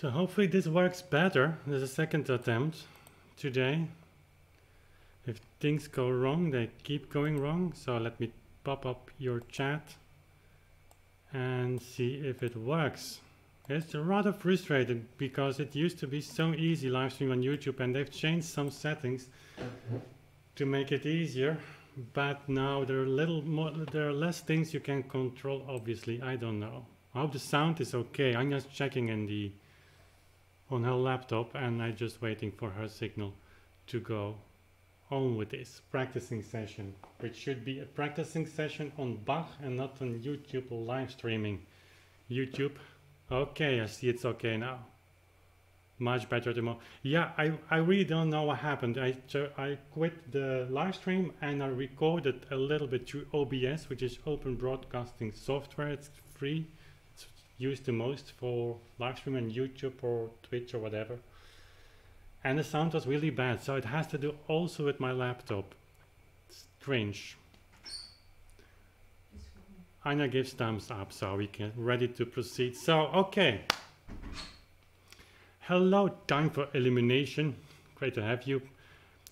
So hopefully this works better. There's a second attempt today. If things go wrong, they keep going wrong. So let me pop up your chat and see if it works. It's rather frustrating because it used to be so easy live stream on YouTube, and they've changed some settings to make it easier. But now there are less things you can control. Obviously, I don't know. I hope the sound is okay. I'm just checking on her laptop, and I'm just waiting for her signal to go on with this practicing session, which should be a practicing session on Bach and not on YouTube live streaming. YouTube, okay, I see it's okay now. Much better tomorrow. Yeah, I really don't know what happened. I quit the live stream and I recorded a little bit through OBS, which is open broadcasting software. It's free. It's used the most for live stream on YouTube or Twitch or whatever. And the sound was really bad, so it has to do also with my laptop. Strange. Anya gives thumbs up, so we can ready to proceed. So, okay. Hello, time for elimination. Great to have you.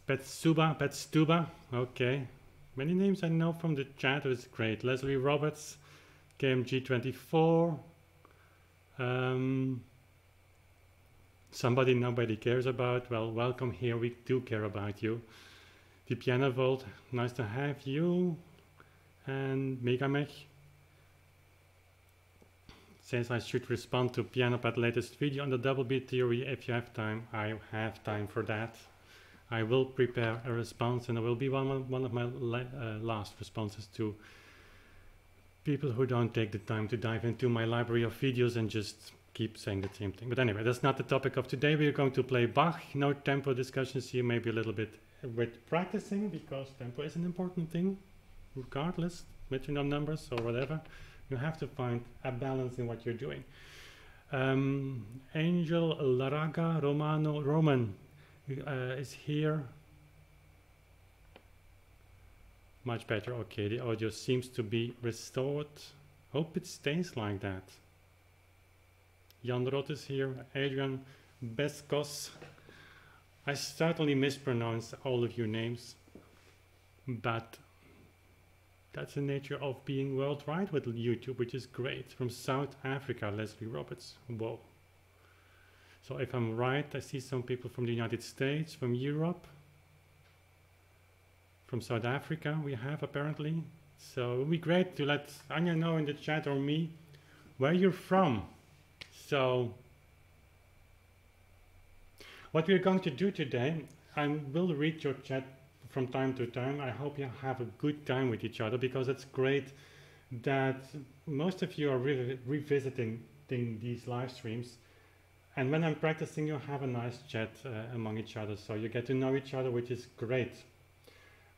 Petstuba, okay. Many names I know from the chat, it's great. Leslie Roberts, KMG24. Somebody nobody cares about. Well, welcome here. We do care about you. The Piano Vault, nice to have you. And Megamech says I should respond to Piano Pad latest video on the double beat theory if you have time. I have time for that. I will prepare a response, and it will be one of my last responses to people who don't take the time to dive into my library of videos and just keep saying the same thing. But anyway, that's not the topic of today. We are going to play Bach. No tempo discussions here, maybe a little bit with practicing, because tempo is an important thing, regardless, metronome numbers or whatever. You have to find a balance in what you're doing. Angel Laraga Roman is here. Much better. Okay, the audio seems to be restored. Hope it stays like that. Jan Roth is here. Adrian Beskos. I certainly mispronounce all of your names, but that's the nature of being worldwide with YouTube, which is great. From South Africa, Leslie Roberts. Whoa. So if I'm right, I see some people from the United States, from Europe, from South Africa we have apparently. So it would be great to let Anya know in the chat, or me, where you're from. So what we're going to do today, I will read your chat from time to time. I hope you have a good time with each other, because it's great that most of you are revisiting these live streams. And when I'm practicing, you have a nice chat among each other, so you get to know each other, which is great.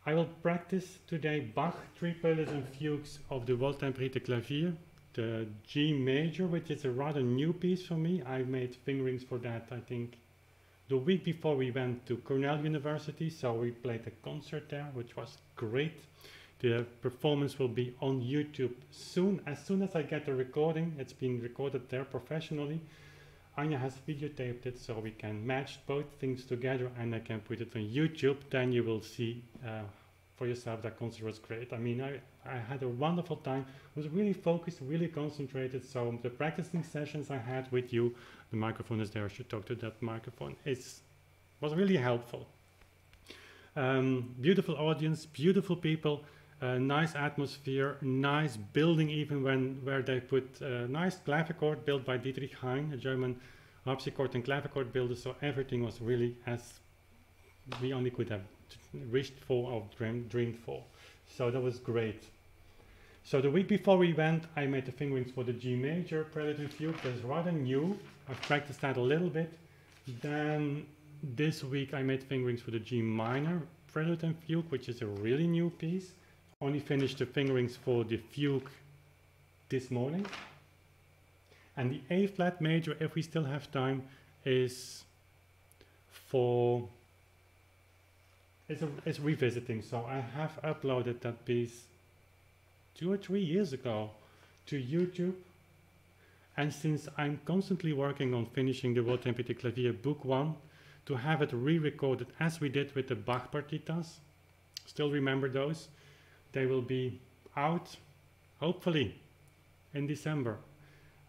I will practice today Bach 3 Preludes and Fugues of the Wohltemperiertes Klavier, the G major, which is a rather new piece for me. I made fingerings for that, I think, the week before we went to Cornell University, so we played a concert there, which was great. The performance will be on YouTube soon. As soon as I get the recording, it's been recorded there professionally. Anya has videotaped it, so we can match both things together, and I can put it on YouTube. Then you will see for yourself that concert was great. I mean, I had a wonderful time. I was really focused, really concentrated. So the practicing sessions I had with you, the microphone is there, I should talk to that microphone, was really helpful. Beautiful audience, beautiful people, nice atmosphere, nice building, even where they put a nice clavichord built by Dietrich Hein, a German harpsichord and clavichord builder. So everything was really as we only could have wished for or dreamed for. So that was great. So the week before we went, I made the fingerings for the G major Prelude and Fugue. That's rather new. I've practiced that a little bit. Then this week I made fingerings for the G minor Prelude and Fugue, which is a really new piece. Only finished the fingerings for the fugue this morning. And the A flat major, if we still have time, is revisiting. So I have uploaded that piece 2 or 3 years ago to YouTube, And since I'm constantly working on finishing the World Tempo Clavier Book 1, to have it re-recorded as we did with the Bach partitas, still remember those? They will be out, hopefully, in December.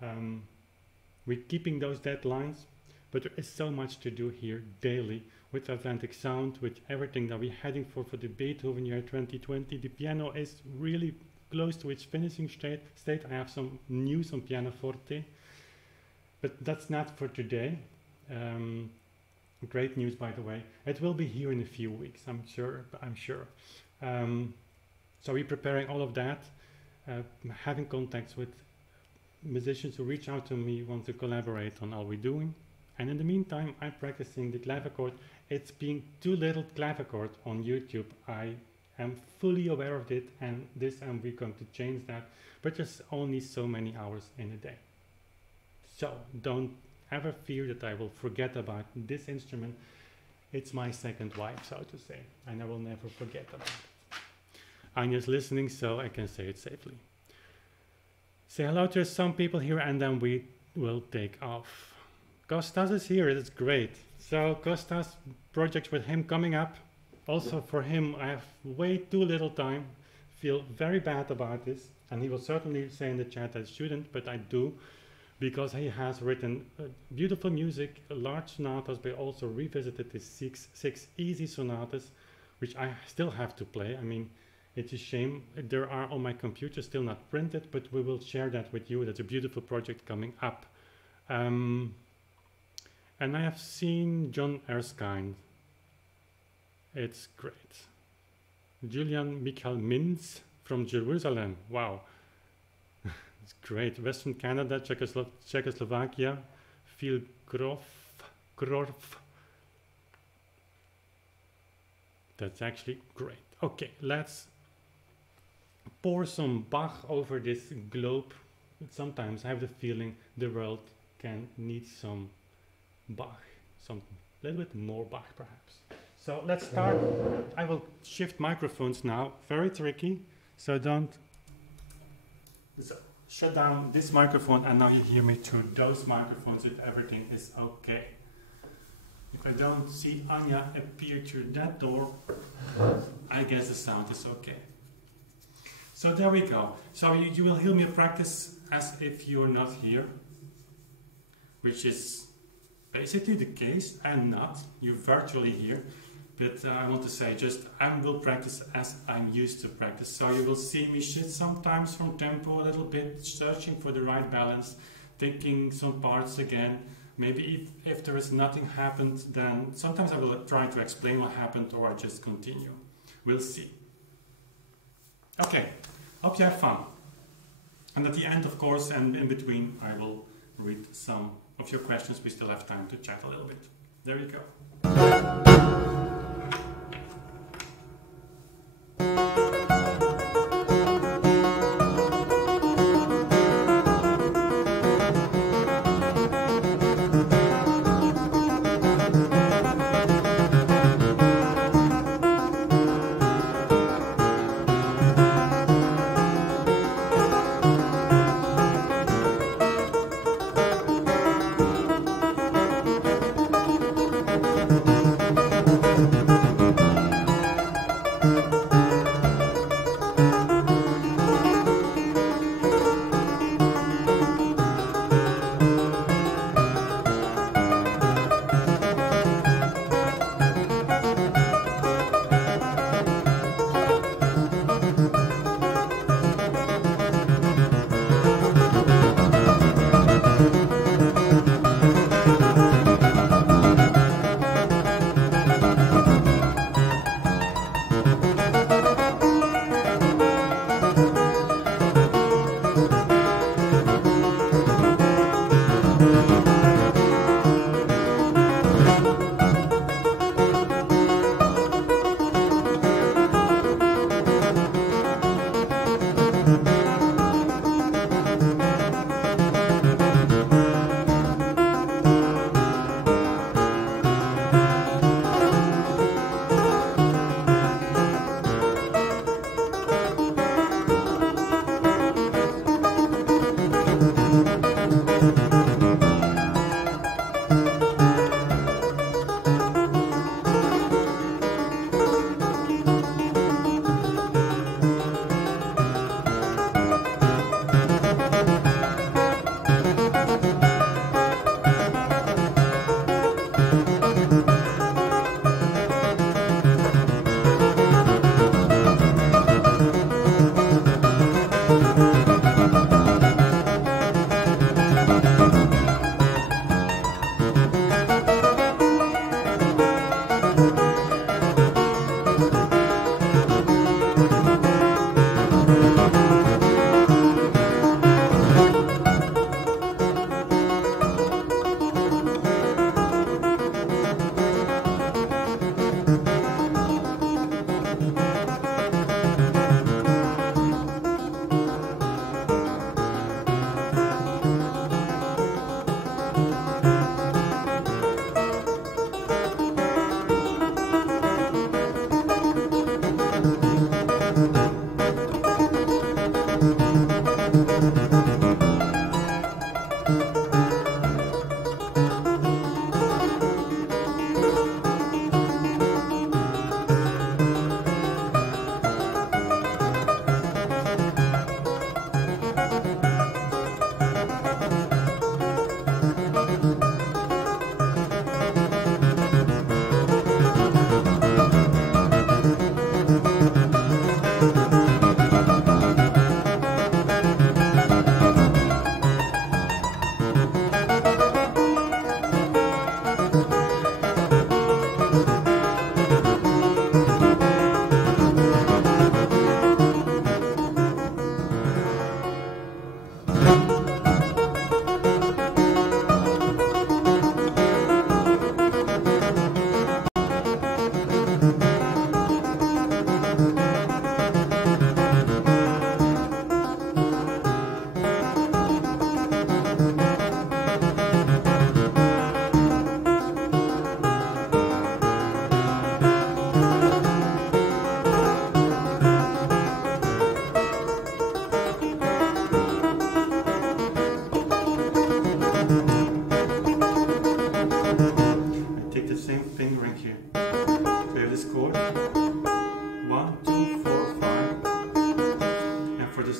We're keeping those deadlines, but there is so much to do here daily with Atlantic Sound, with everything that we're heading for the Beethoven year 2020. The piano is really close to its finishing state. I have some news on pianoforte, but that's not for today. Great news, by the way. It will be here in a few weeks, I'm sure. So we're preparing all of that, having contacts with musicians who reach out to me, want to collaborate on all we're doing. And in the meantime, I'm practicing the clavichord. It's being too little clavichord on YouTube. I am fully aware of it, and we're going to change that. But there's only so many hours in a day. So don't ever fear that I will forget about this instrument. It's my second wife, so to say, and I will never forget about it. Anya's listening, so I can say it safely. Say hello to some people here, and then we will take off. Kostas is here, it's great. So Kostas, projects with him coming up. Also for him, I have way too little time. Feel very bad about this. And he will certainly say in the chat I shouldn't, but I do. Because he has written beautiful music, large sonatas, but also revisited the six easy sonatas, which I still have to play. I mean, it's a shame. There are on my computer still not printed, but we will share that with you. That's a beautiful project coming up. And I have seen John Erskine. It's great. Julian Michael Mintz from Jerusalem. Wow. It's great. Western Canada, Czechoslovakia. Phil Grof. That's actually great. Okay, let's pour some Bach over this globe. Sometimes I have the feeling the world can need some Bach, some little bit more Bach perhaps. So let's start. I will shift microphones now, very tricky, so don't shut down this microphone and now you hear me through those microphones if everything is okay. If I don't see Anya appear through that door, I guess the sound is okay. So there we go. So you will hear me practice as if you're not here, which is basically the case. I'm not. You're virtually here. But I want to say just I will practice as I'm used to practice. So you will see me shift sometimes from tempo a little bit, searching for the right balance, taking some parts again. Maybe if there is nothing happened, then sometimes I will try to explain what happened or I just continue. We'll see. Okay, hope you have fun. And at the end, of course, and in between, I will read some of your questions. We still have time to chat a little bit. There you go.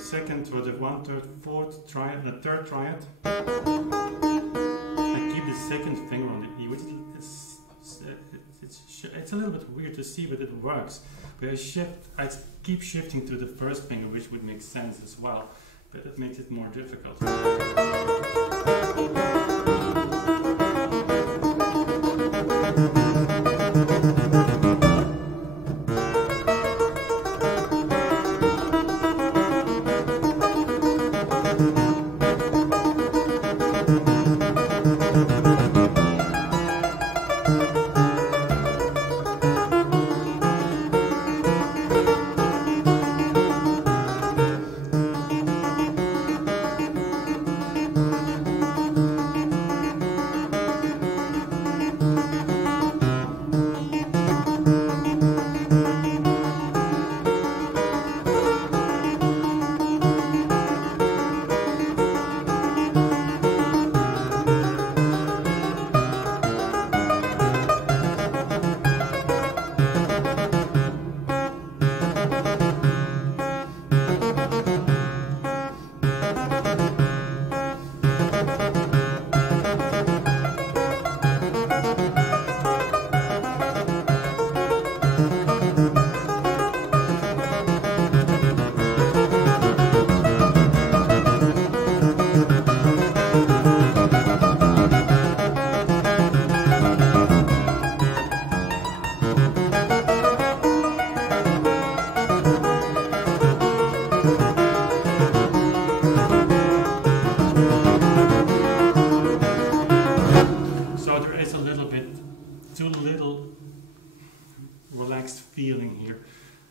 second or the 1/3, 4th triad, the 3rd triad. I keep the second finger on the E, which it's a little bit weird to see, but it works. But I keep shifting to the first finger, which would make sense as well, but it makes it more difficult.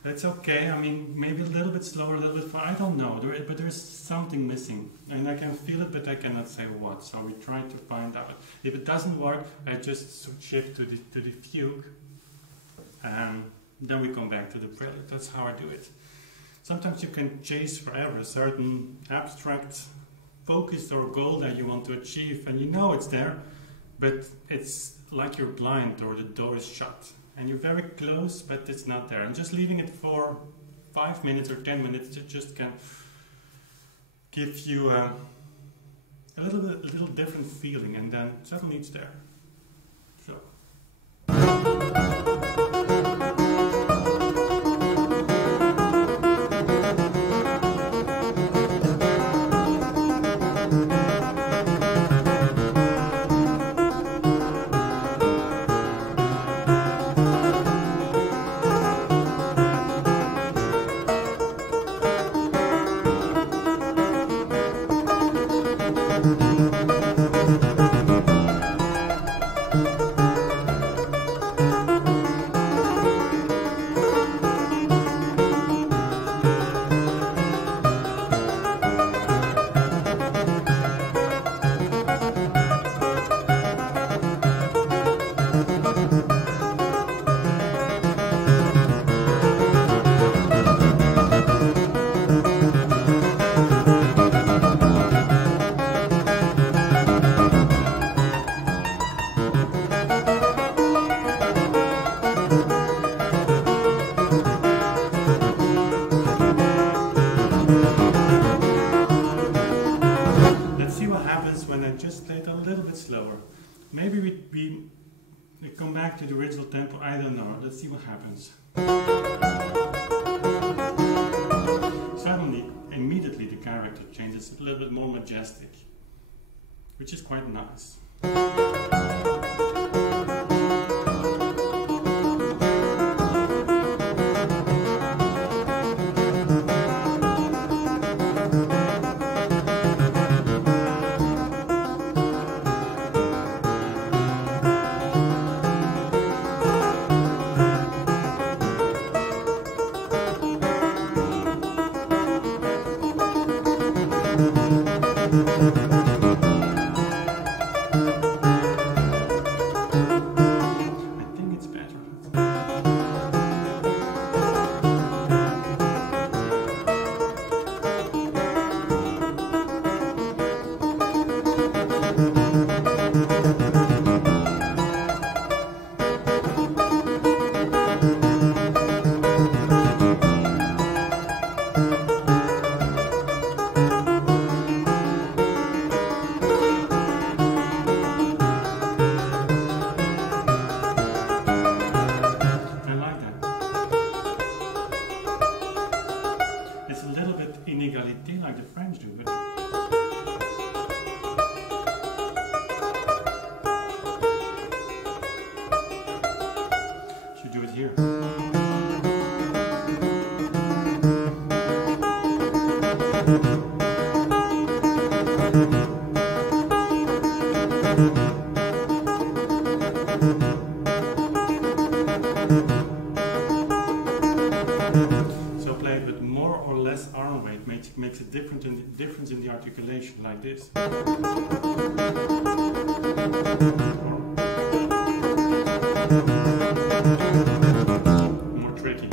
It's okay, I mean, maybe a little bit slower, a little bit faster, I don't know, but there's something missing. And I can feel it, but I cannot say what, so we try to find out. If it doesn't work, I just shift to the fugue, and then we come back to the prelude. That's how I do it. Sometimes you can chase forever a certain abstract focus or goal that you want to achieve, and you know it's there, but it's like you're blind or the door is shut. And you're very close, but it's not there. And just leaving it for 5 minutes or 10 minutes, it just can give you a little different feeling, and then suddenly it's there. So. Maybe we come back to the original tempo, I don't know, let's see what happens. Suddenly, immediately the character changes a little bit more majestic, which is quite nice. inégalité like the French do. But should do it here. Arm weight makes a difference in the articulation, like this. More tricky.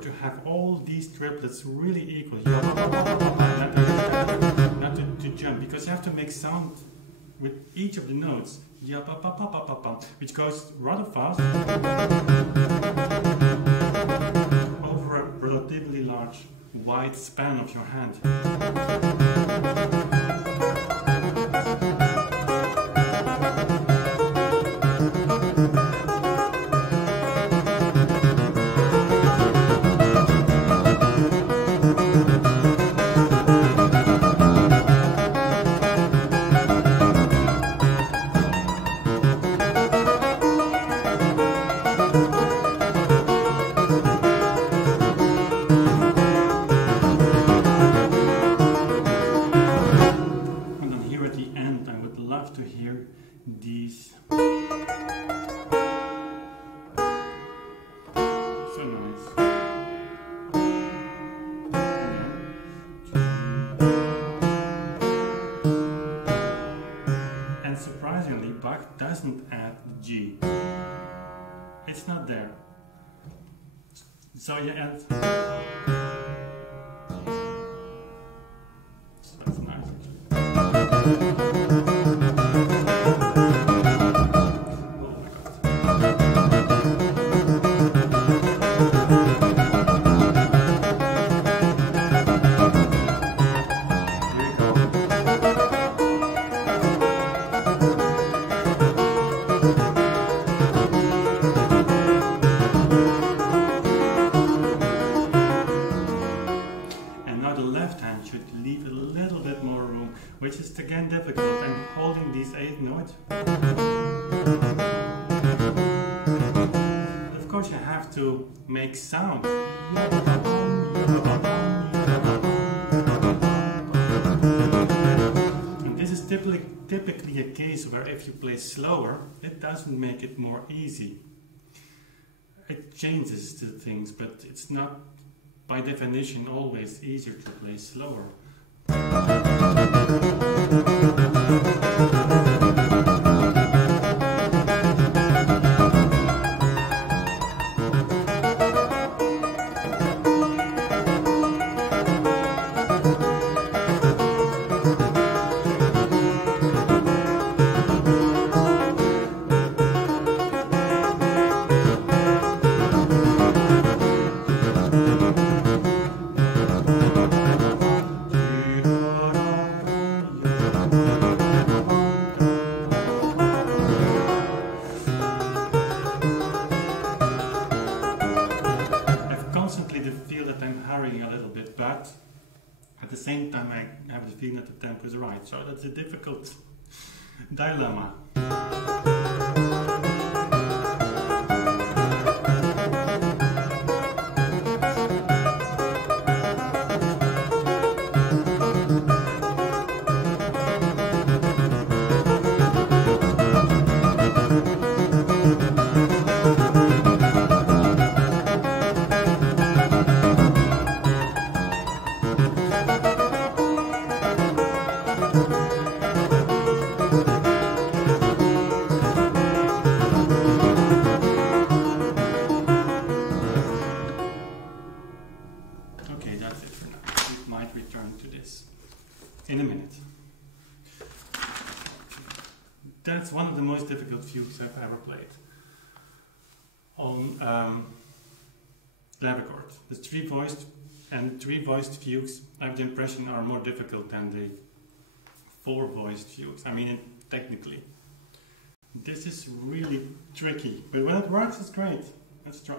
To have all these triplets really equal, not to jump, because you have to make sound with each of the notes, which goes rather fast over a relatively large, wide span of your hand. To hear these. So nice. And surprisingly, Bach doesn't add the G. It's not there. So you add. So that's nice actually. Leave a little bit more room, which is again difficult. I'm holding these 8 notes. Of course you have to make sound. And this is typically a case where if you play slower, it doesn't make it more easy. It changes the things, but it's not by definition always easier to play slower. But at the same time I have the feeling that the tempo is right, so that's a difficult dilemma. this in a minute. That's one of the most difficult fugues I've ever played on clavichord. The three-voiced fugues, I have the impression, are more difficult than the four-voiced fugues. I mean, technically. This is really tricky, but when it works, it's great. Let's try.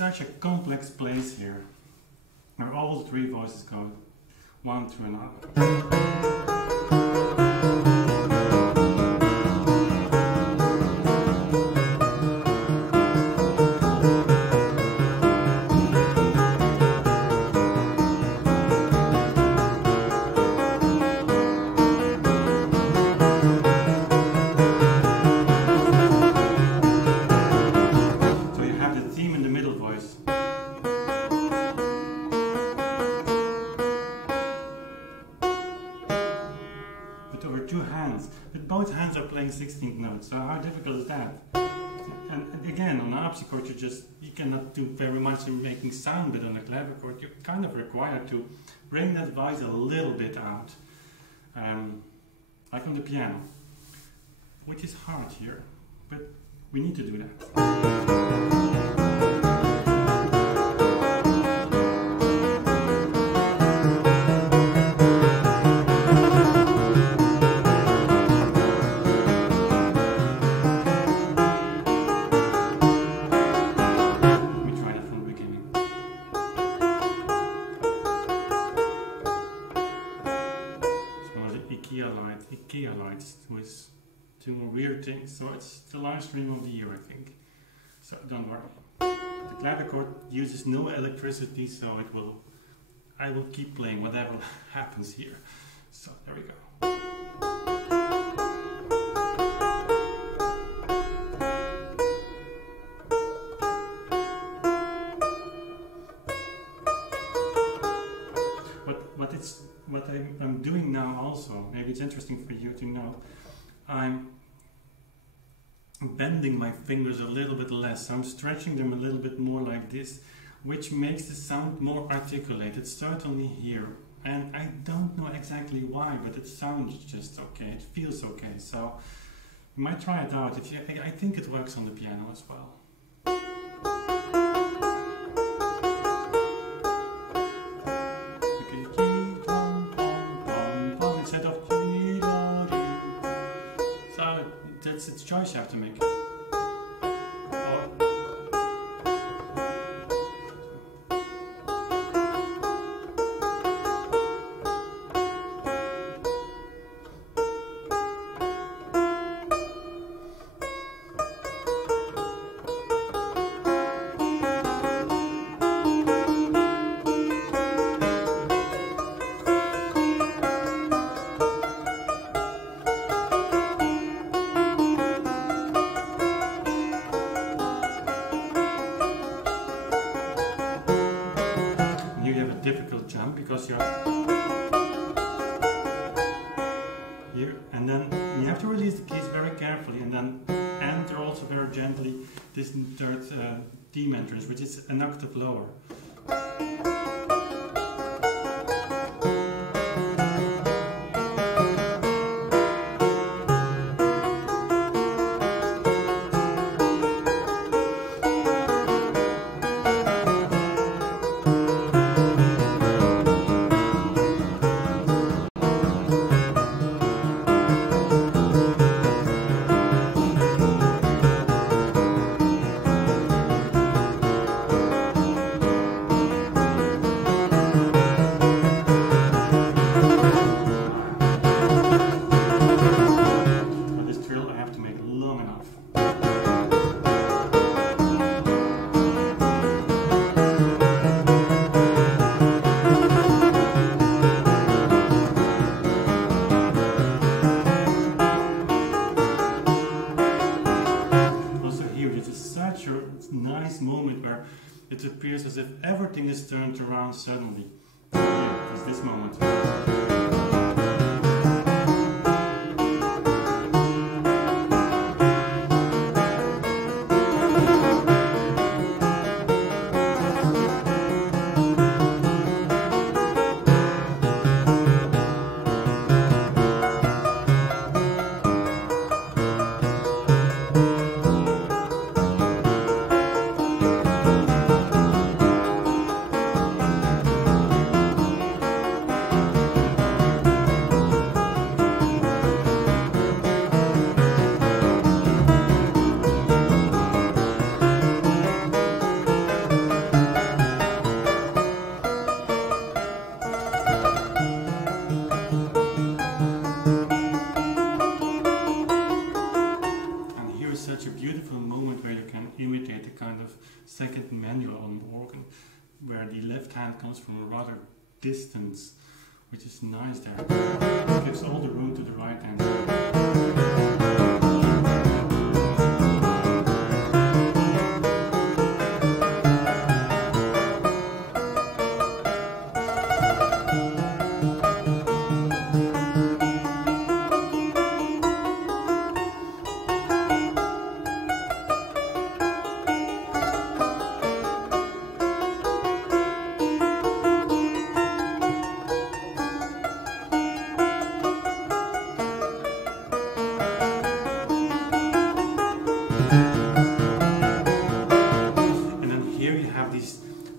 such a complex place here, where all three voices go one to another. hands are playing 16th notes. So how difficult is that? And again, on an harpsichord you cannot do very much in making sound, but on a clavichord you're kind of required to bring that voice a little bit out, like on the piano, which is hard here, but we need to do that. IKEA lights with two more weird things, so it's the live stream of the year, I think. So don't worry. The clavichord uses no electricity, so I will keep playing whatever happens here. So there we go. What I'm doing now also, maybe it's interesting for you to know, I'm bending my fingers a little bit less. I'm stretching them a little bit more like this, which makes the sound more articulated, certainly here. And I don't know exactly why, but it sounds just okay, it feels okay. So you might try it out. I think it works on the piano as well. It's a choice you have to make. Difficult jump because you're here, and then you have to release the keys very carefully, and then enter also very gently this third D entrance, which is an octave lower. Nice moment where it appears as if everything is turned around suddenly. Yeah, it's this moment. imitate a kind of second manual on the organ, where the left hand comes from a rather distance, which is nice there. It gives all the room to the right hand.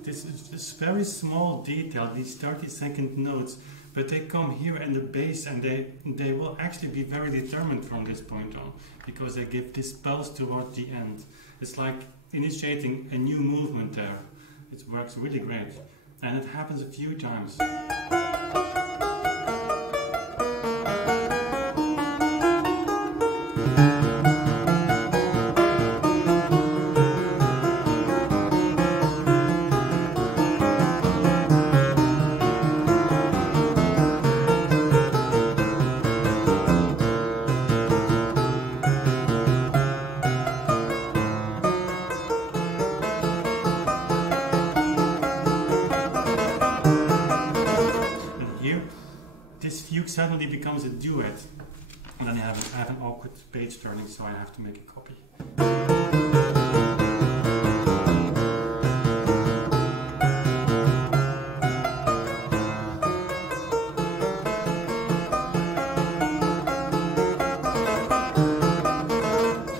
this very small detail, these 30-second notes, but they come here in the bass, and they will actually be very determined from this point on, because they give this pulse toward the end. It's like initiating a new movement there. It works really great, and it happens a few times. This fugue suddenly becomes a duet, and then I have an awkward page turning, so I have to make a copy.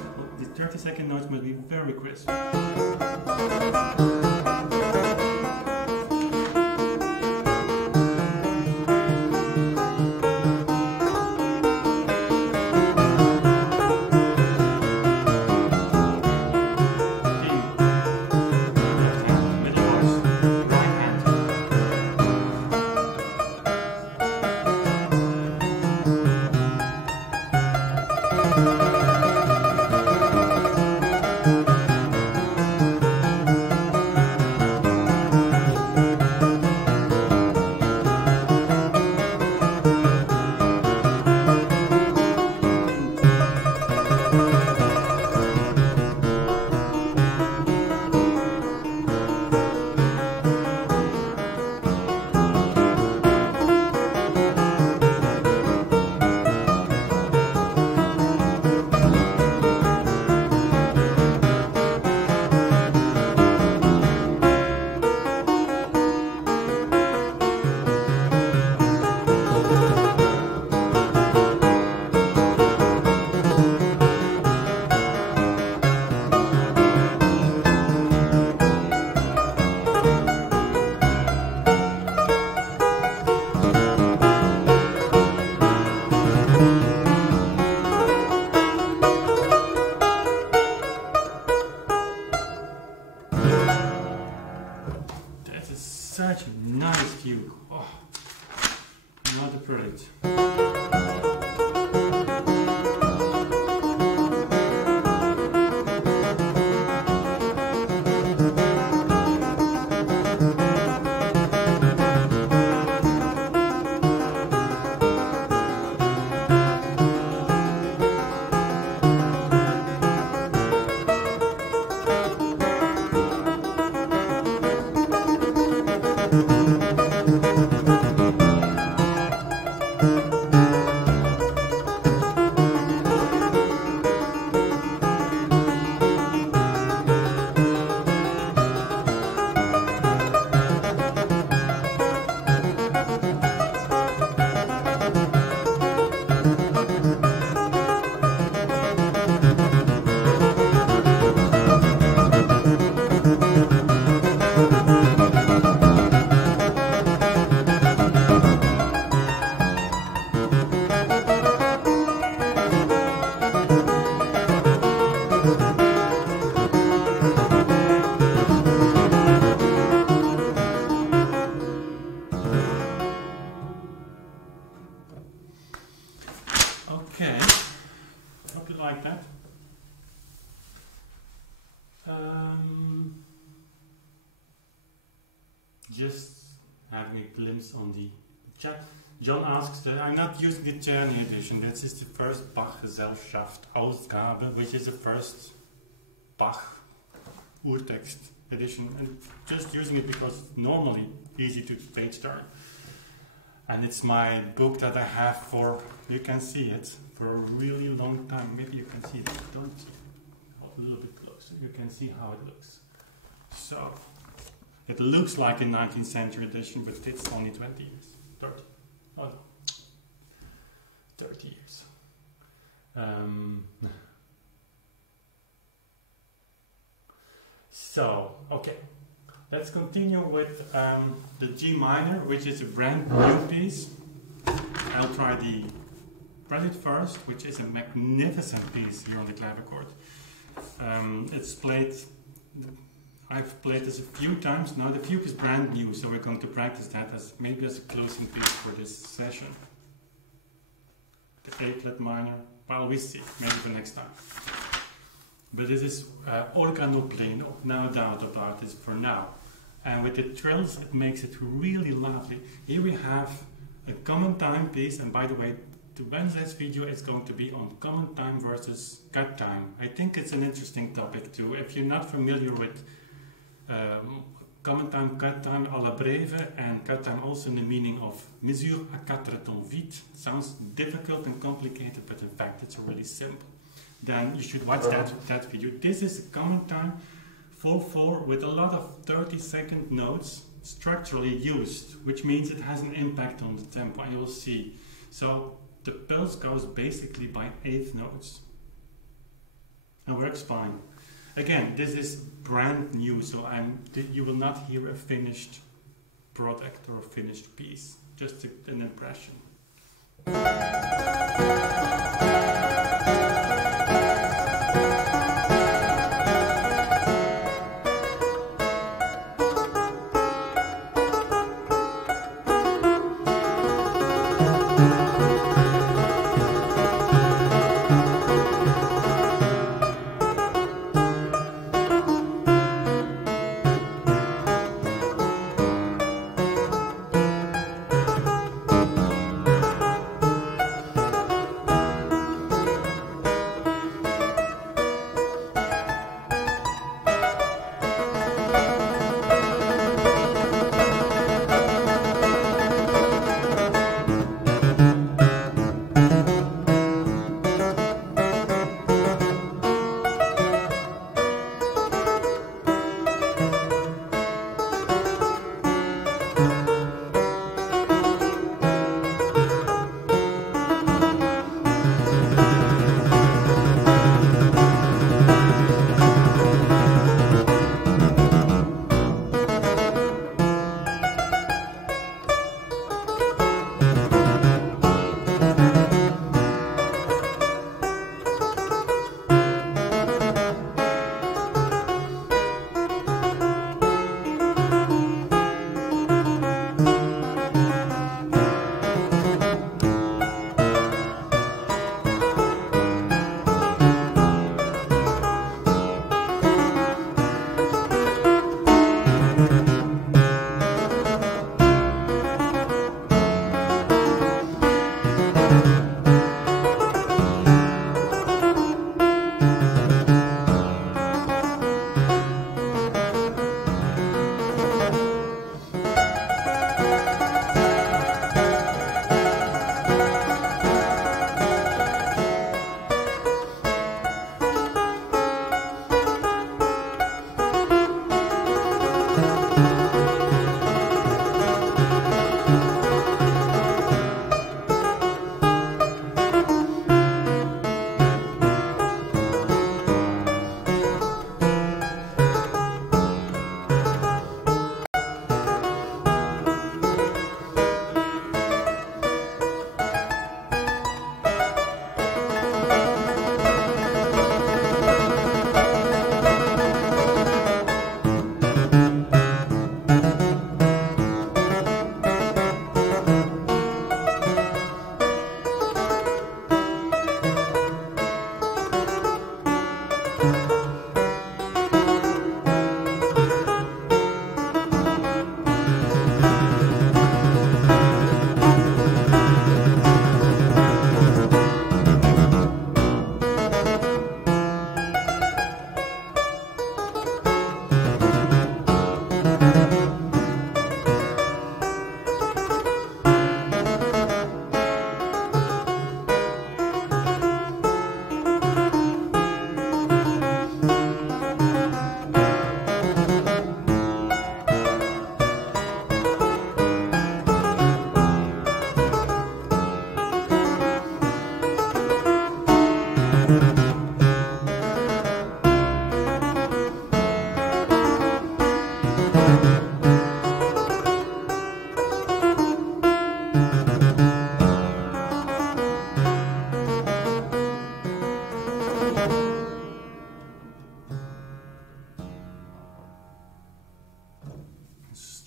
Well, the 30-second notes must be very crisp. Such a nice fugue. Oh, another Prelude. Okay, hope you like that. Just having a glimpse on the chat. John asks, I'm not using the Czerny edition, this is the first Bach Gesellschaft Ausgabe, which is the first Bach Urtext edition, and just using it because it's normally easy to page turn. And it's my book that I have for, you can see it, for a really long time. Maybe you can see it, don't you? A little bit closer, you can see how it looks. So, it looks like a 19th century edition, but it's only 20 years, 30. Oh no, 30 years. So, okay. Let's continue with the G minor, which is a brand new piece. I'll try the Prelude first, which is a magnificent piece here on the clavichord. It's played, I've played this a few times. Now the fugue is brand new, so we're going to practice that as maybe as a closing piece for this session. The A flat minor, well, we see, maybe for next time. But this is organo pleno, no doubt about this for now. And with the trills, it makes it really lovely. Here we have a common time piece, and by the way, the Wednesday's video is going to be on common time versus cut time. I think it's an interesting topic too. If you're not familiar with common time, cut time à la brève, and cut time also in the meaning of mesure à quatre temps vite. Sounds difficult and complicated, but in fact it's really simple. Then you should watch that video. This is a common time 4/4 with a lot of 30-second notes structurally used, which means it has an impact on the tempo, and you'll see. So the pulse goes basically by 8th notes and works fine. Again, this is brand new, so you will not hear a finished product or a finished piece, just an impression.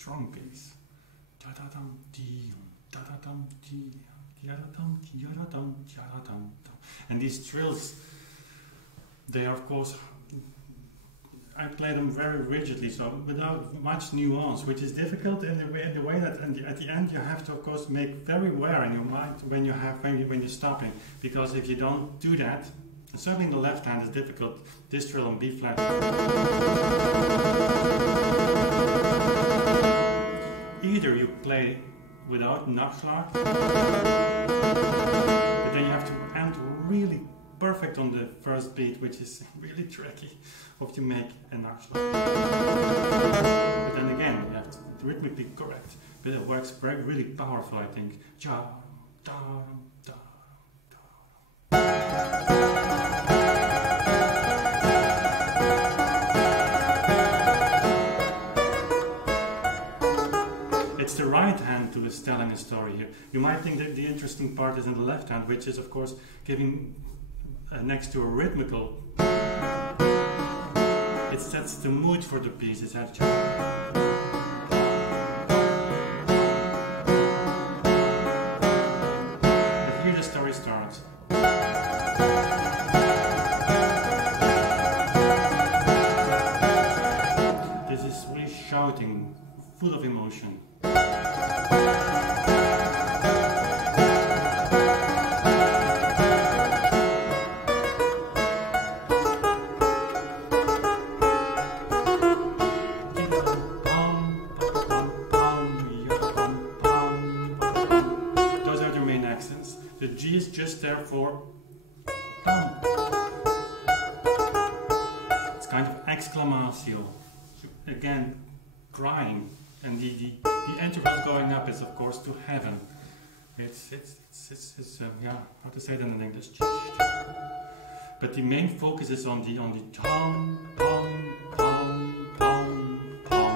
strong piece. And these trills, they are of course, I play them very rigidly, so without much nuance, which is difficult in the way that at the end you have to of course make very aware in your mind when you're stopping, because if you don't do that, and certainly in the left hand is difficult, this trill on B flat. Either you play without Nachschlag, but then you have to end really perfect on the first beat, which is really tricky, or you make a Nachschlag. But then again, you have to rhythmically correct, but it works really powerful, I think. It's the right hand who is telling a story here. You might think that the interesting part is in the left hand, which is of course giving next to a rhythmical. It sets the mood for the piece. It's actually. But here the story starts. This is really shouting, full of emotion. Those are the main accents. The G is just there for it's kind of exclamatio. Again, crying. And the interval going up is of course to heaven. It's yeah, how to say that in English. But the main focus is on the tom, tom, tom, tom, tom.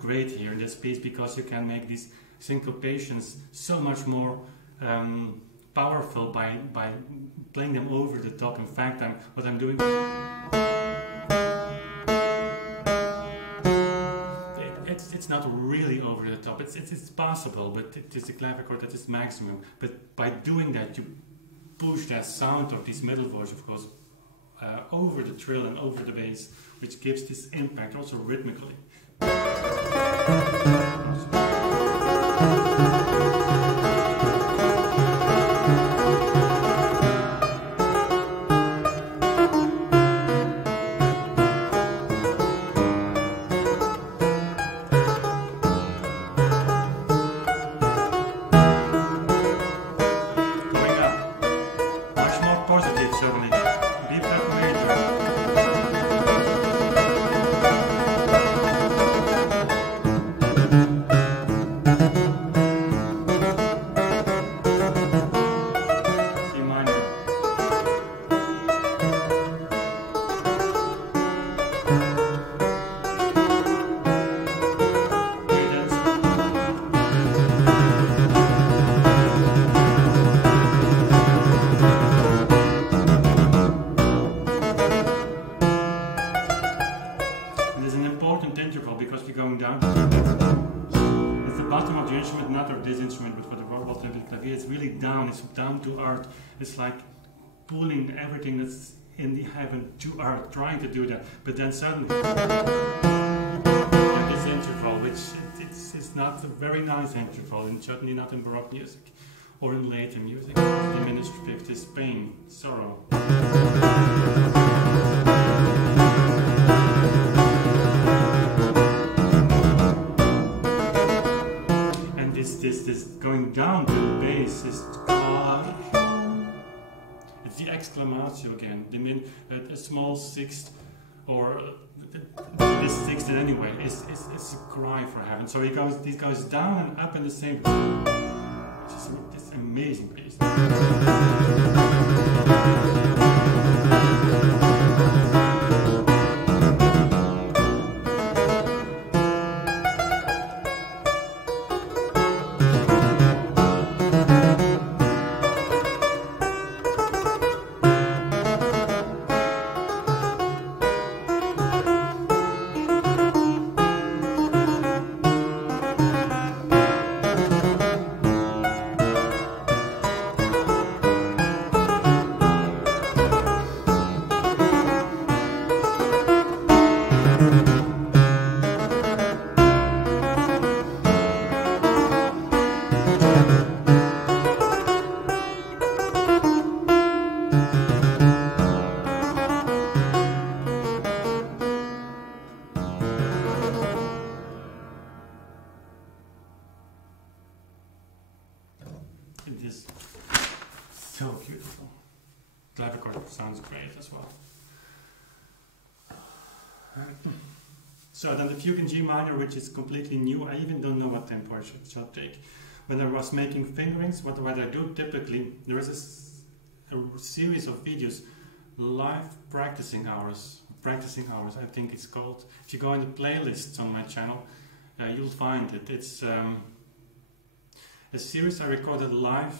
Great here in this piece, because you can make these syncopations so much more powerful by playing them over the top. In fact, what I'm doing, it's not really over the top. It's possible, but it is the clavichord at its maximum. But by doing that, you push that sound of this middle voice, of course, over the trill and over the bass, which gives this impact also rhythmically. Down to earth. It's like pulling everything that's in the heaven to earth, trying to do that, but then suddenly this interval, which it's not a very nice interval, and certainly not in Baroque music or in later music. Diminished fifth is pain, sorrow. And this going down to the bass is it's the exclamatio again. A small sixth, or this sixth anyway, is a cry for heaven. So it goes down and up in the same. It's just this amazing piece. clavichord sounds great as well. So then the fugue in G minor, which is completely new, I even don't know what tempo I shall take. When I was making fingerings, what I do typically, there is a series of videos, live practicing hours, I think it's called. If you go in the playlists on my channel, you'll find it. It's a series I recorded live,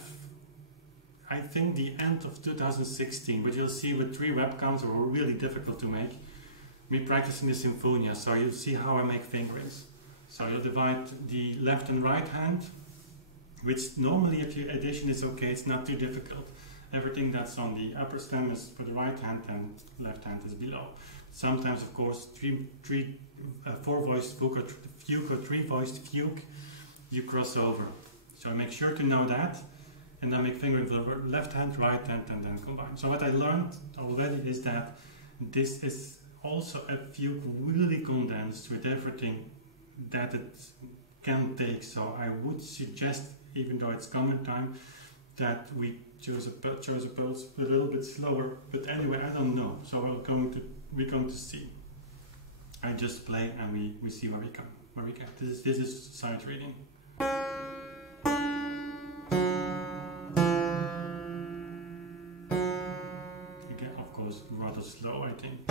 I think the end of 2016, but you'll see with 3 webcams that were really difficult to make. Me practicing the Symphonia, so you'll see how I make fingerings. So you'll divide the left and right hand, which normally if your addition is okay, it's not too difficult. Everything that's on the upper stem is for the right hand and left hand is below. Sometimes, of course, 4-voiced fugue or 3-voiced fugue, you cross over. So make sure to know that, and then make fingerings with the left hand, right hand, and then combine. So what I learned already is that this is also a fugue really condensed with everything that it can take. So I would suggest, even though it's common time, that we chose a pulse a little bit slower. But anyway, I don't know. So we're going to see. I just play and we see where we get. This is sight reading. Again, of course, rather slow, I think.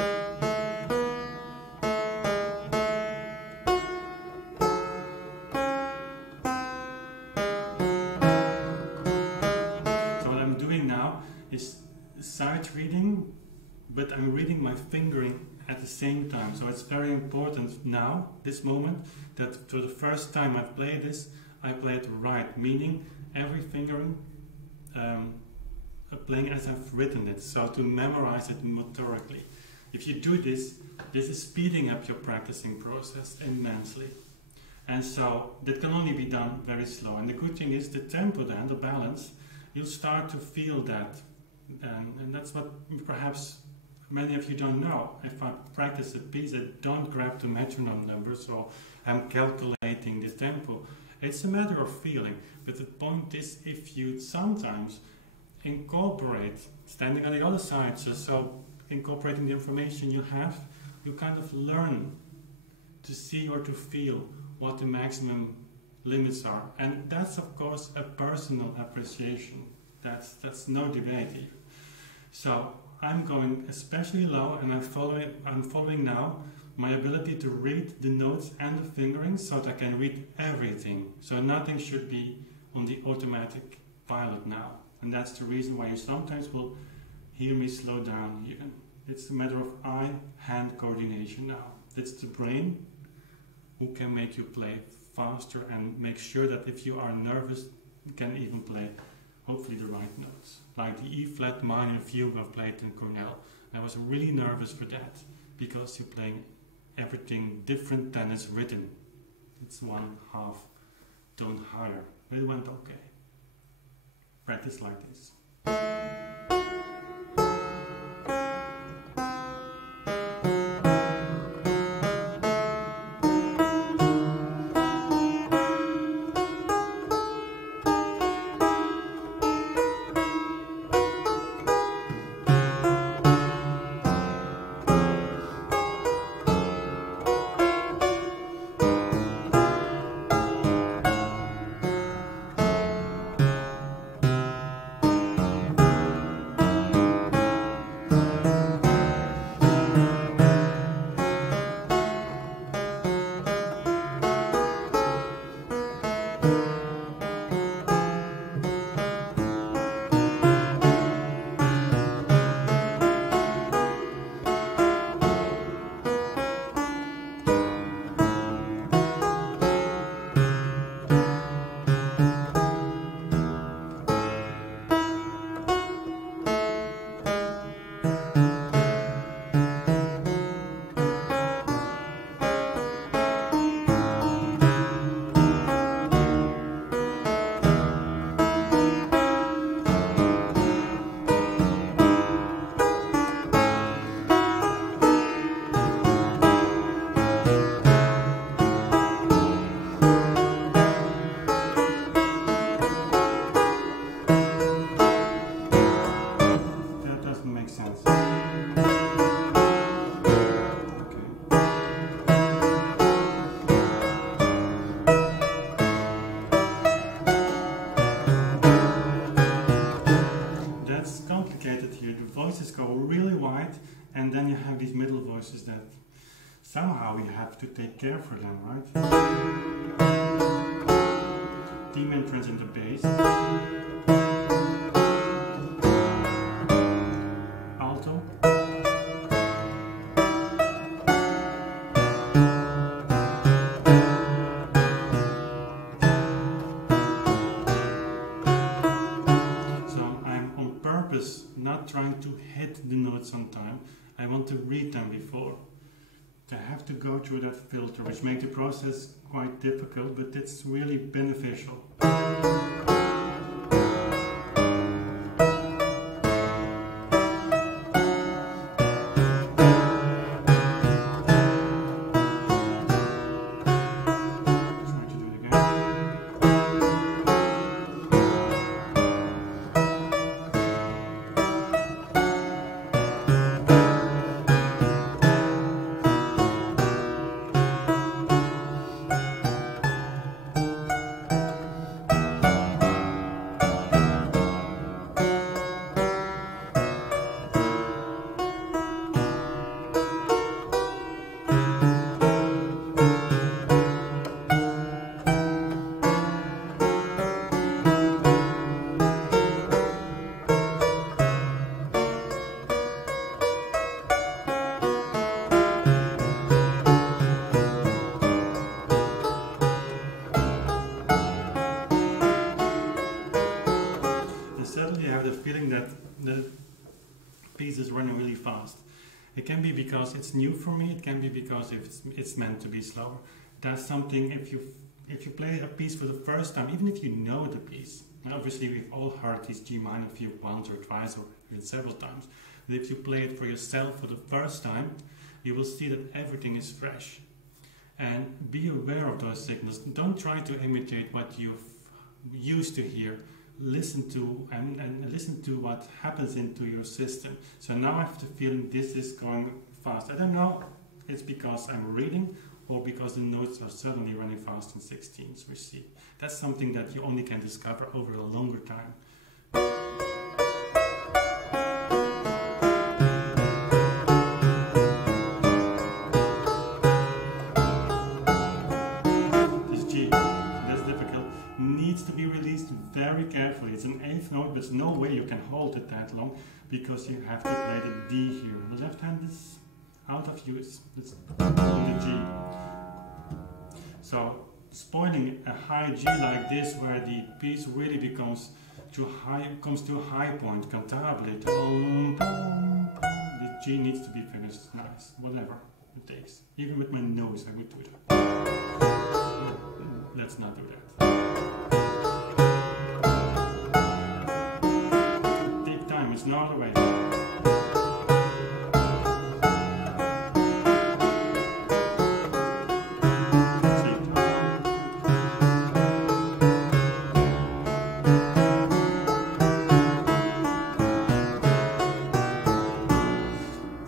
Is sight reading, but I'm reading my fingering at the same time. So it's very important now, this moment, that for the first time I play this, I play it right, meaning every fingering playing as I've written it, so to memorize it motorically. If you do this, this is speeding up your practicing process immensely. And so that can only be done very slow. And the good thing is the tempo then, the balance, you'll start to feel that. And that's what perhaps many of you don't know. If I practice a piece, I don't grab the metronome number, so I'm calculating the tempo. It's a matter of feeling, but the point is, if you sometimes incorporate, standing on the other side, so incorporating the information you have, you kind of learn to see or to feel what the maximum limits are. And that's of course a personal appreciation. That's no debate even. So I'm going especially low, and I'm following now my ability to read the notes and the fingering so that I can read everything. So nothing should be on the automatic pilot now. And that's the reason why you sometimes will hear me slow down even. It's a matter of eye-hand coordination now. It's the brain who can make you play faster and make sure that if you are nervous, you can even play hopefully the right notes. Like the E-flat minor fugue I played in Cornell. I was really nervous for that because you're playing everything different than it's written. It's 1/2 tone higher. It went okay. Practice like this. complicated here. The voices go really wide, and then you have these middle voices that somehow we have to take care for them, right? Deep entrance in the bass. Alto. Not trying to hit the notes on time. I want to read them before. I have to go through that filter, which makes the process quite difficult, but it's really beneficial. The piece is running really fast. It can be because it's new for me, it can be because it's meant to be slower. That's something, if you play a piece for the first time, even if you know the piece, obviously we've all heard these G minor fugue once or twice or even several times, but if you play it for yourself for the first time, you will see that everything is fresh. And be aware of those signals. Don't try to imitate what you've used to hear. Listen to and listen to what happens into your system. So now I have the feeling this is going fast. I don't know, it's because I'm reading or because the notes are suddenly running fast in 16ths. We see that's something that you only can discover over a longer time. Needs to be released very carefully. It's an 8th note, but there's no way you can hold it that long because you have to play the D here. The left hand is out of use. It's on the G. So spoiling a high G like this, where the piece really becomes too high, comes to a high point, cantabile. The G needs to be finished nice, whatever it takes. Even with my nose, I would do that. Let's not do that. It's no other way.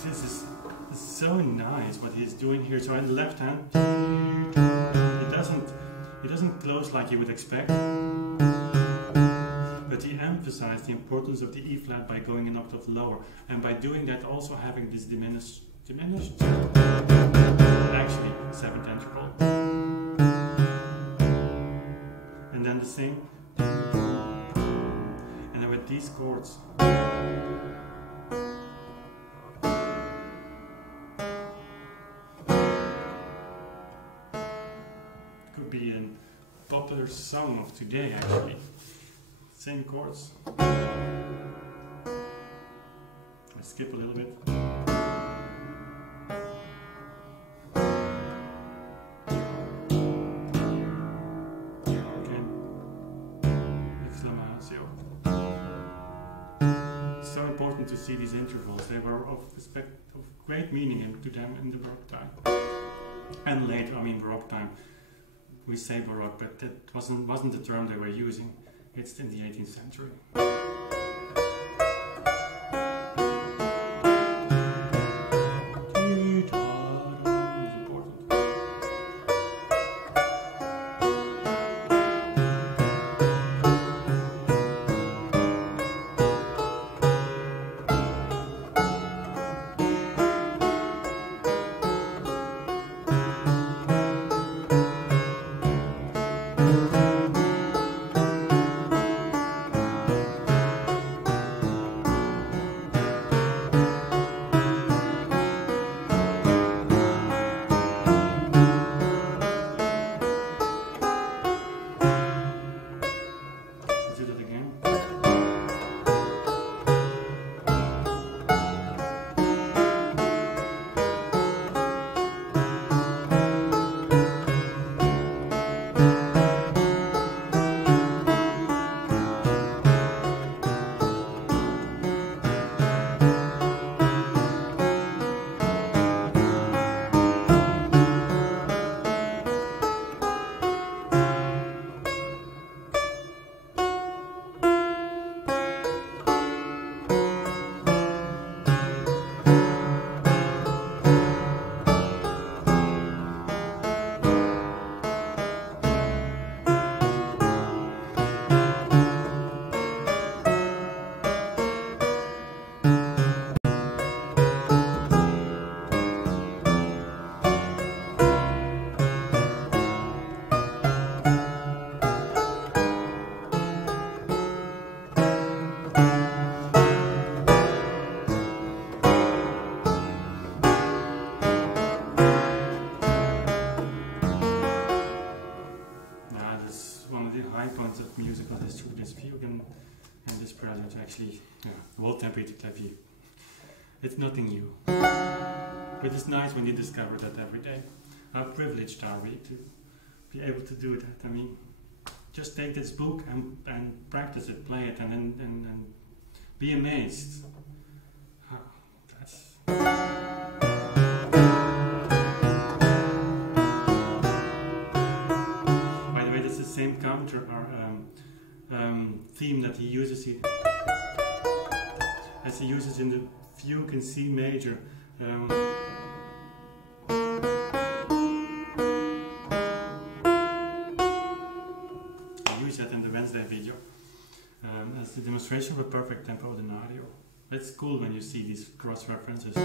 This is so nice what he's doing here. So in the left hand, it doesn't close like you would expect. But he emphasized the importance of the E flat by going an octave lower, and by doing that also having this diminished, actually 7th interval. And then the same, and then with these chords. Could be a popular song of today actually. Same chords. I skip a little bit. Again. Exclamation. It's so important to see these intervals. They were of great meaning to them in the Baroque time. And later, I mean Baroque time. We say Baroque, but that wasn't the term they were using. It's in the 18th century. because it's through this fugue and this prelude actually, yeah, whole temperature clavier. It's nothing new. But it's nice when you discover that every day. How privileged are we to be able to do that? I mean, just take this book and practice it, play it, and be amazed. Oh, that's... By the way, this is the same counter or theme that he uses it as he uses in the fugue in C major. That in the Wednesday video as the demonstration of a perfect tempo denario. It's cool when you see these cross references.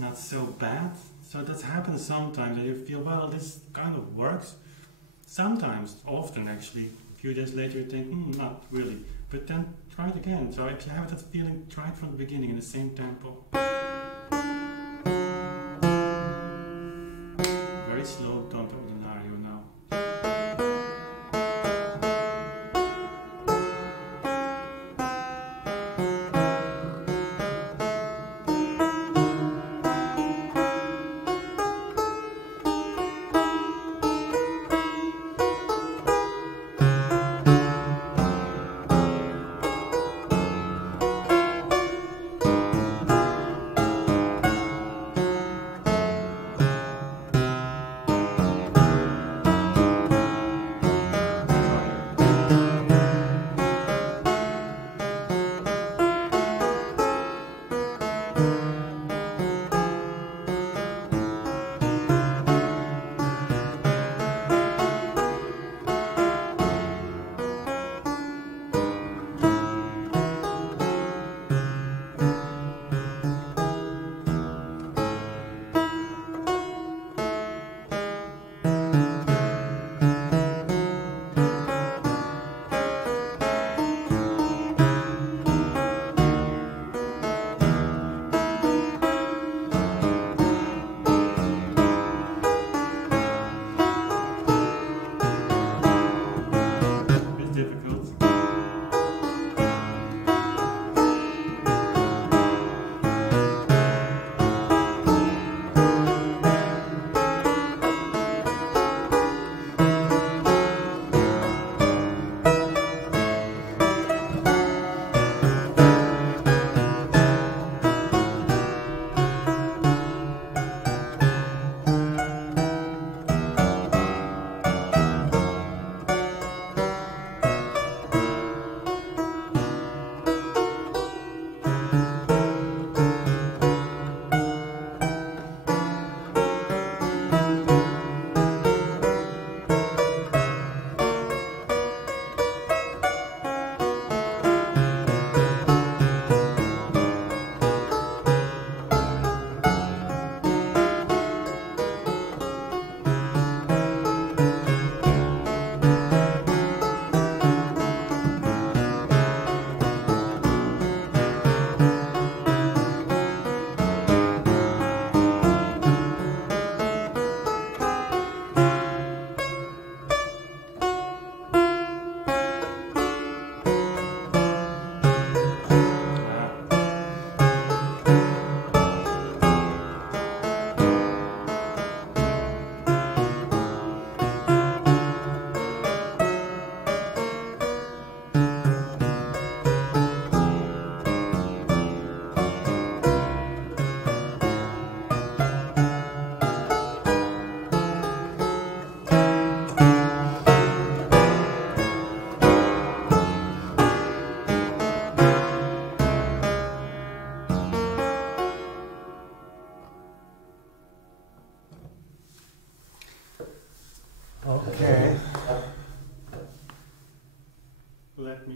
Not so bad. So that happens sometimes and you feel, well, this kind of works. Sometimes, often actually, a few days later you think, not really. But then try it again. So if you have that feeling, try it from the beginning in the same tempo. Very slow tempo denario now.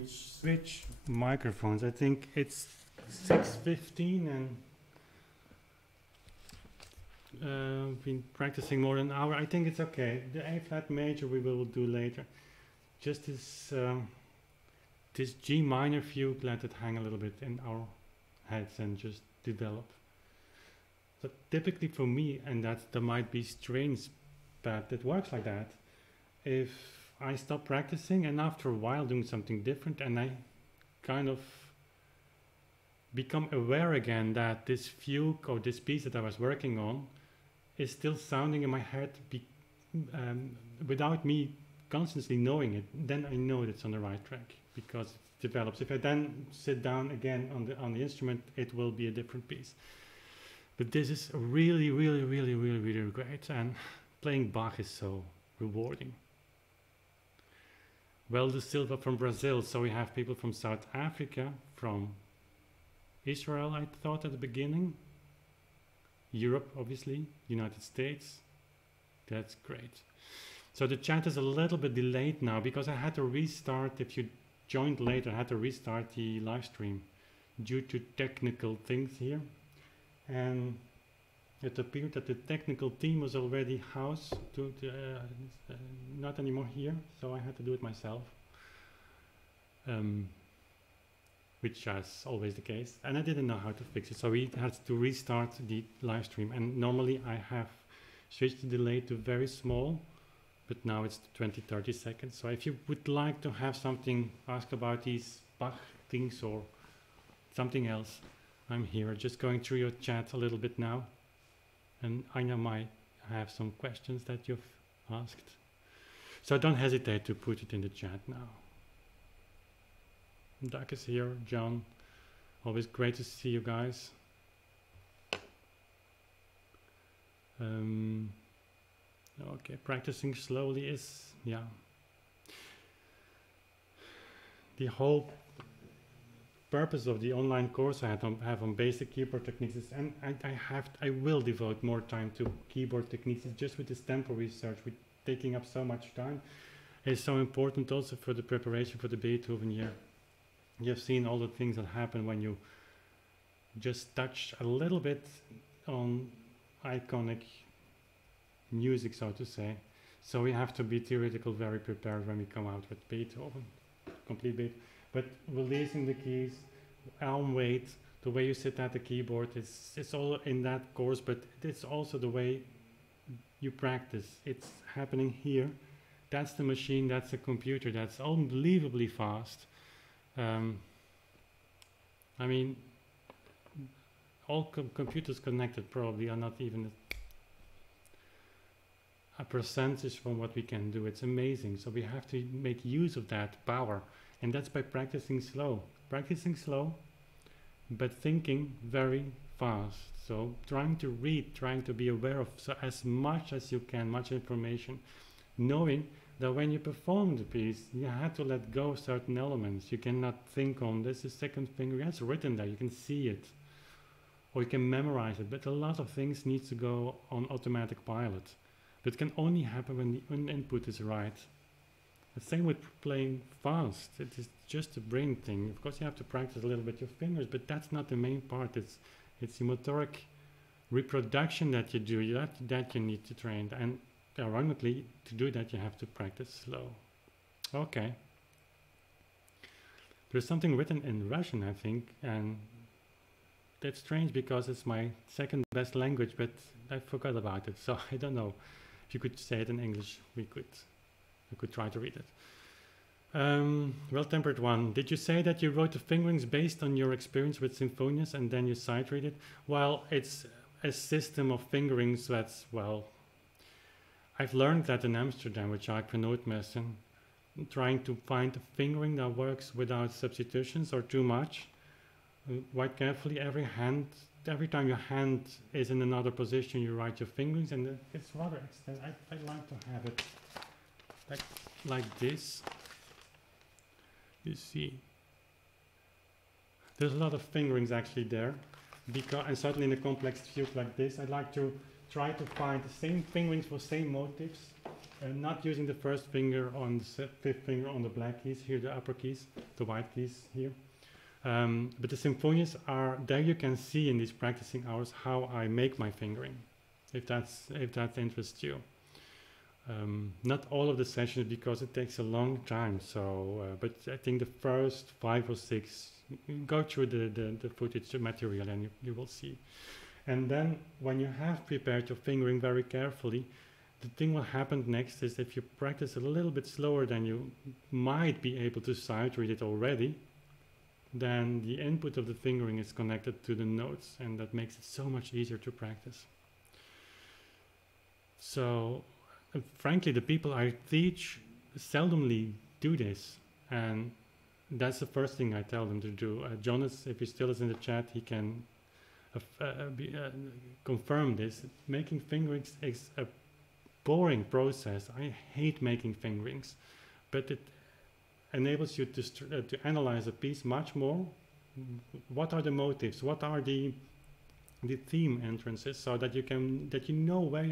switch microphones. I think it's 6:15 and been practicing more than an hour. I think it's okay. The A flat major we will do later. Just this G minor fugue, let it hang a little bit in our heads and just develop. So typically for me, and that might be strange, but it works like that. If I stop practicing and after a while doing something different and I kind of become aware again that this fugue or this piece that I was working on is still sounding in my head without me consciously knowing it, then I know it's on the right track because it develops. If I then sit down again on the instrument, it will be a different piece. But this is really, really, really, really, really great, and playing Bach is so rewarding. Well, the Silva from Brazil, so we have people from South Africa, from Israel, I thought at the beginning, Europe, obviously, United States. That's great. So the chat is a little bit delayed now because I had to restart. If you joined later, I had to restart the live stream due to technical things here. And it appeared that the technical team was already housed not anymore here, so I had to do it myself, which is always the case, and I didn't know how to fix it, so we had to restart the live stream. And normally I have switched the delay to very small, but now it's 20-30 seconds. So if you would like to have something, ask about these Bach things or something else, I'm here, just going through your chat a little bit now. And I know might have some questions that you've asked. So don't hesitate to put it in the chat now. Doug is here, John. Always great to see you guys. Okay, practicing slowly is, yeah. The whole purpose of the online course I have on basic keyboard techniques is, and I will devote more time to keyboard techniques. It's just with this tempo research, with taking up so much time, it's so important also for the preparation for the Beethoven year. You've seen all the things that happen when you just touch a little bit on iconic music, so to say. So we have to be theoretical very prepared when we come out with Beethoven, complete Beethoven. But releasing the keys, arm weight, the way you sit at the keyboard, it's all in that course, but it's also the way you practice. It's happening here. That's the machine, that's the computer, that's unbelievably fast. I mean, all computers connected probably are not even a percentage from what we can do. It's amazing. So we have to make use of that power. And that's by practicing slow, but thinking very fast. So trying to read, trying to be aware of as much as you can, much information, knowing that when you perform the piece, you have to let go of certain elements. You cannot think on this is second finger, it's written there, you can see it, or you can memorize it, but a lot of things need to go on automatic pilot. But it can only happen when the input is right. The same with playing fast. It is just a brain thing. Of course, you have to practice a little bit your fingers, but that's not the main part. It's the motoric reproduction that you do. That you need to train. And ironically, to do that, you have to practice slow. Okay. There's something written in Russian, I think, and that's strange because it's my second best language, but I forgot about it. So I don't know. If you could say it in English, I could try to read it. Well-tempered one. Did you say that you wrote the fingerings based on your experience with symphonias and then you sight read it? Well, it's a system of fingerings that's, well, I've learned that in Amsterdam with Jacques Nootmessen, trying to find a fingering that works without substitutions or too much. Quite carefully, every time your hand is in another position, you write your fingerings, and it's rather extended. I like to have it like this. You see, there's a lot of fingerings actually there, and certainly in a complex fugue like this, I like to try to find the same fingerings for same motifs And not using the first finger on the fifth finger on the black keys, here the upper keys, the white keys here. But the symphonies are, there you can see in these practicing hours how I make my fingering, if that interests you. Not all of the sessions because it takes a long time, so, but I think the first 5 or 6, go through the footage, the material, and you will see. And then when you have prepared your fingering very carefully, the thing will happen next is if you practice a little bit slower than you might be able to sight read it already, then the input of the fingering is connected to the notes, and that makes it so much easier to practice. So, frankly, the people I teach seldomly do this, and that's the first thing I tell them to do. Jonas, if he still is in the chat, he can confirm this. Making fingerings is a boring process. I hate making fingerings, but it enables you to analyze a piece much more. What are the motives? What are the theme entrances, so that you know where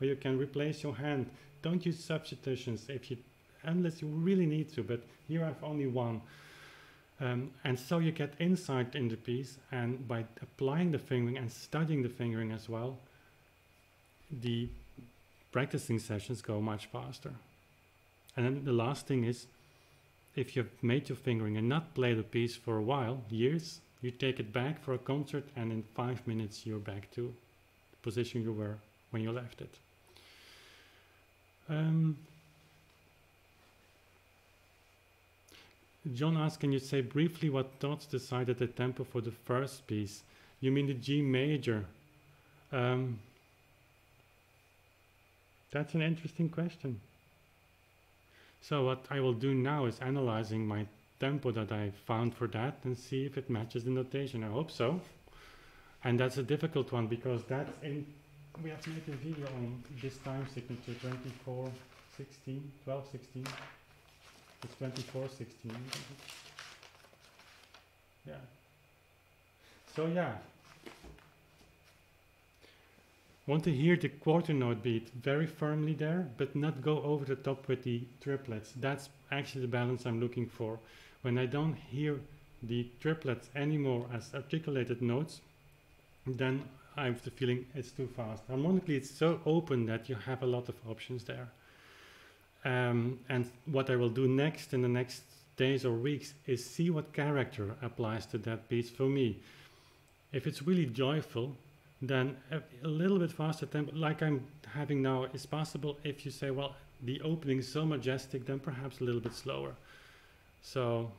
you can replace your hand. Don't use substitutions unless you really need to, but here I have only one. And so you get insight in the piece, and by applying the fingering and studying the fingering as well, the practicing sessions go much faster. And then the last thing is, if you've made your fingering and not played the piece for a while, years, you take it back for a concert, and in 5 minutes you're back to the position you were when you left it. John asks, can you say briefly what thoughts decided the tempo for the first piece? You mean the G major? That's an interesting question. So what I will do now is analyzing my tempo that I found for that and see if it matches the notation. I hope so. And that's a difficult one because that's we have to make a video on this time signature 24/16, 12/16. It's 24/16. Yeah. So yeah. Want to hear the quarter note beat very firmly there, but not go over the top with the triplets. That's actually the balance I'm looking for. When I don't hear the triplets anymore as articulated notes, then I have the feeling it's too fast. Harmonically, it's so open that you have a lot of options there. And what I will do next in the next days or weeks is see what character applies to that piece for me. If it's really joyful, then a little bit faster tempo, like I'm having now, is possible. If you say, well, the opening is so majestic, then perhaps a little bit slower. So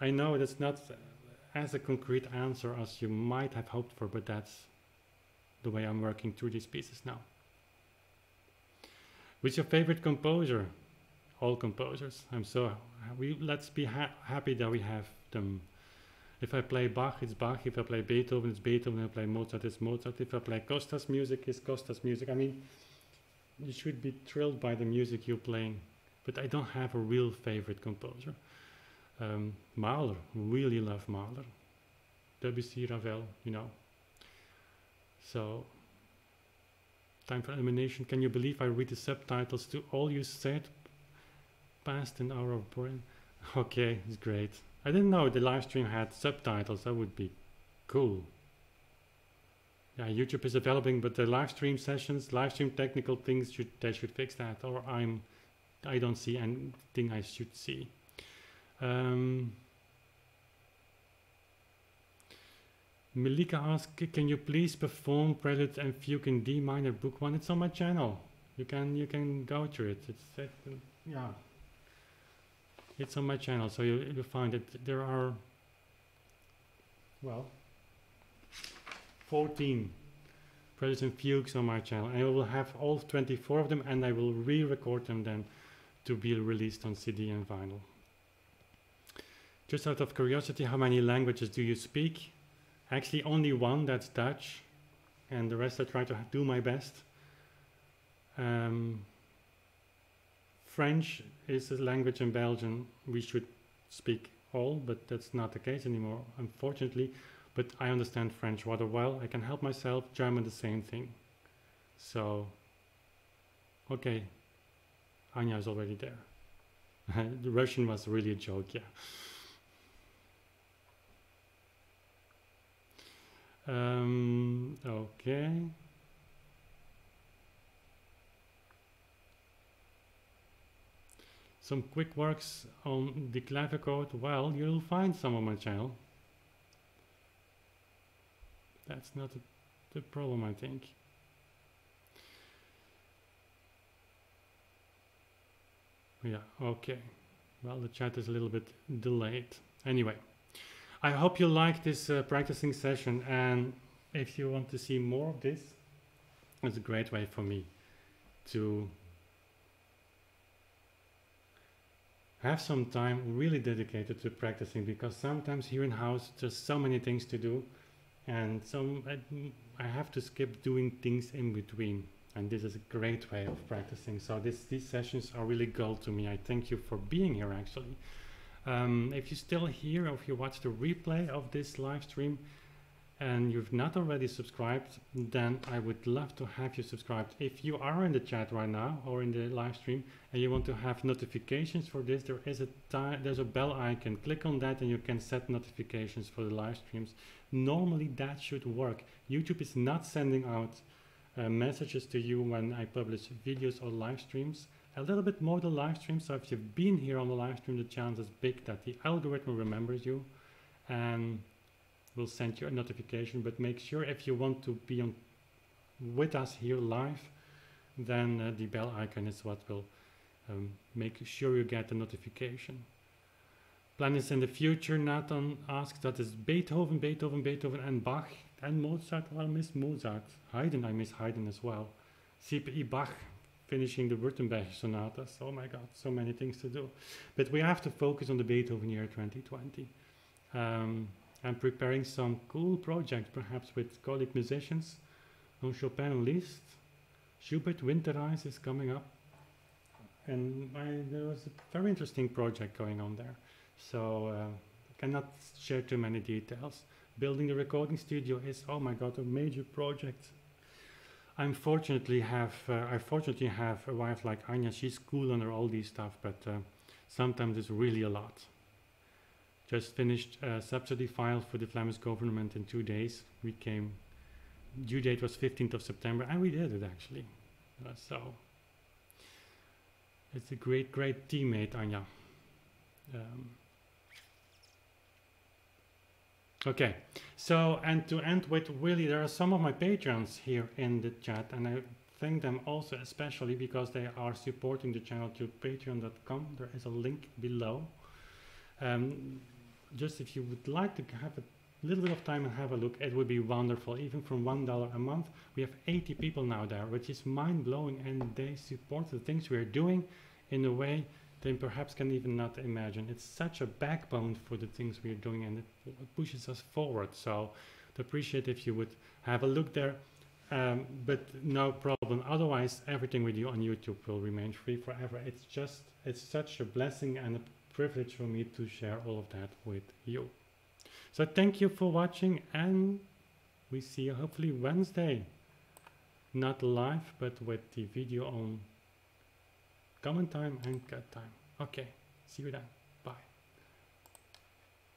I know that's not as a concrete answer as you might have hoped for, but that's the way I'm working through these pieces now. Who's your favorite composer? All composers. Let's be happy that we have them. If I play Bach, it's Bach. If I play Beethoven, it's Beethoven. If I play Mozart, it's Mozart. If I play Costa's music, it's Costa's music. I mean, you should be thrilled by the music you're playing. But I don't have a real favorite composer. Mahler, really love Mahler. Debussy, Ravel, you know. So, time for elimination. Can you believe I read the subtitles to all you said? Past an hour of boring. Okay, it's great. I didn't know the live stream had subtitles. That would be cool. Yeah, YouTube is developing, but the live stream sessions, live stream technical things, they should fix that. Or I don't see anything I should see. Melika asks, can you please perform Prelude and Fugue in D minor book 1? It's on my channel. You can go through it. Yeah. It's on my channel, so you'll find it. There are, well, 14 Preludes and Fugues on my channel. And I will have all 24 of them, and I will re-record them then to be released on CD and vinyl. Just out of curiosity, how many languages do you speak? Actually, only one, that's Dutch, and the rest I try to do my best. French is a language in Belgium we should speak all, but that's not the case anymore, unfortunately. But I understand French rather well. I can help myself. German, the same thing. So, okay. Anya is already there. The Russian was really a joke, yeah. Okay. Some quick works on the clavichord. Well, you'll find some on my channel. That's not the problem, I think. Yeah, okay. Well, the chat is a little bit delayed. Anyway, I hope you like this practicing session, and if you want to see more of this, it's a great way for me to have some time really dedicated to practicing, because sometimes here in house there's so many things to do, and I have to skip doing things in between, and this is a great way of practicing. So these sessions are really gold to me. I thank you for being here, actually. If you're still here, or if you watch the replay of this live stream and you've not already subscribed, then I would love to have you subscribed. If you are in the chat right now or in the live stream and you want to have notifications for this, there's a bell icon. Click on that and you can set notifications for the live streams. Normally that should work. YouTube is not sending out messages to you when I publish videos or live streams. A little bit more the live stream, so if you've been here on the live stream, the chance is big that the algorithm remembers you and will send you a notification. But make sure, if you want to be on with us here live, then the bell icon is what will make sure you get the notification. Planets in the future, Nathan asks, that is Beethoven, and Bach, and Mozart. Well, I miss Mozart. Haydn, I miss Haydn as well. C.P.E. Bach, finishing the Württemberg sonatas. Oh my God, so many things to do. But we have to focus on the Beethoven year 2020. I'm preparing some cool projects, perhaps with colleague musicians, on Chopin and Liszt. Schubert Winterreise is coming up. And there was a very interesting project going on there. So I cannot share too many details. Building the recording studio is, oh my God, a major project. I fortunately have a wife like Anya. She's cool under all these stuff, but sometimes it's really a lot. Just finished a subsidy file for the Flemish government in 2 days. Due date was 15th of September, and we did it actually. So it's a great teammate, Anya. Okay, so, and to end with, really, there are some of my patrons here in the chat, and I thank them also especially because they are supporting the channel to patreon.com. There is a link below. Just if you would like to have a little bit of time and have a look, it would be wonderful. Even from $1 a month, we have 80 people now there, which is mind-blowing, and they support the things we are doing in a way they perhaps can even not imagine. It's such a backbone for the things we are doing, and it pushes us forward. So I'd appreciate if you would have a look there, but no problem. Otherwise, everything we do on YouTube will remain free forever. It's such a blessing and a privilege for me to share all of that with you. So thank you for watching, and we see you hopefully Wednesday. Not live, but with the video on common time and cut time. Okay, see you then.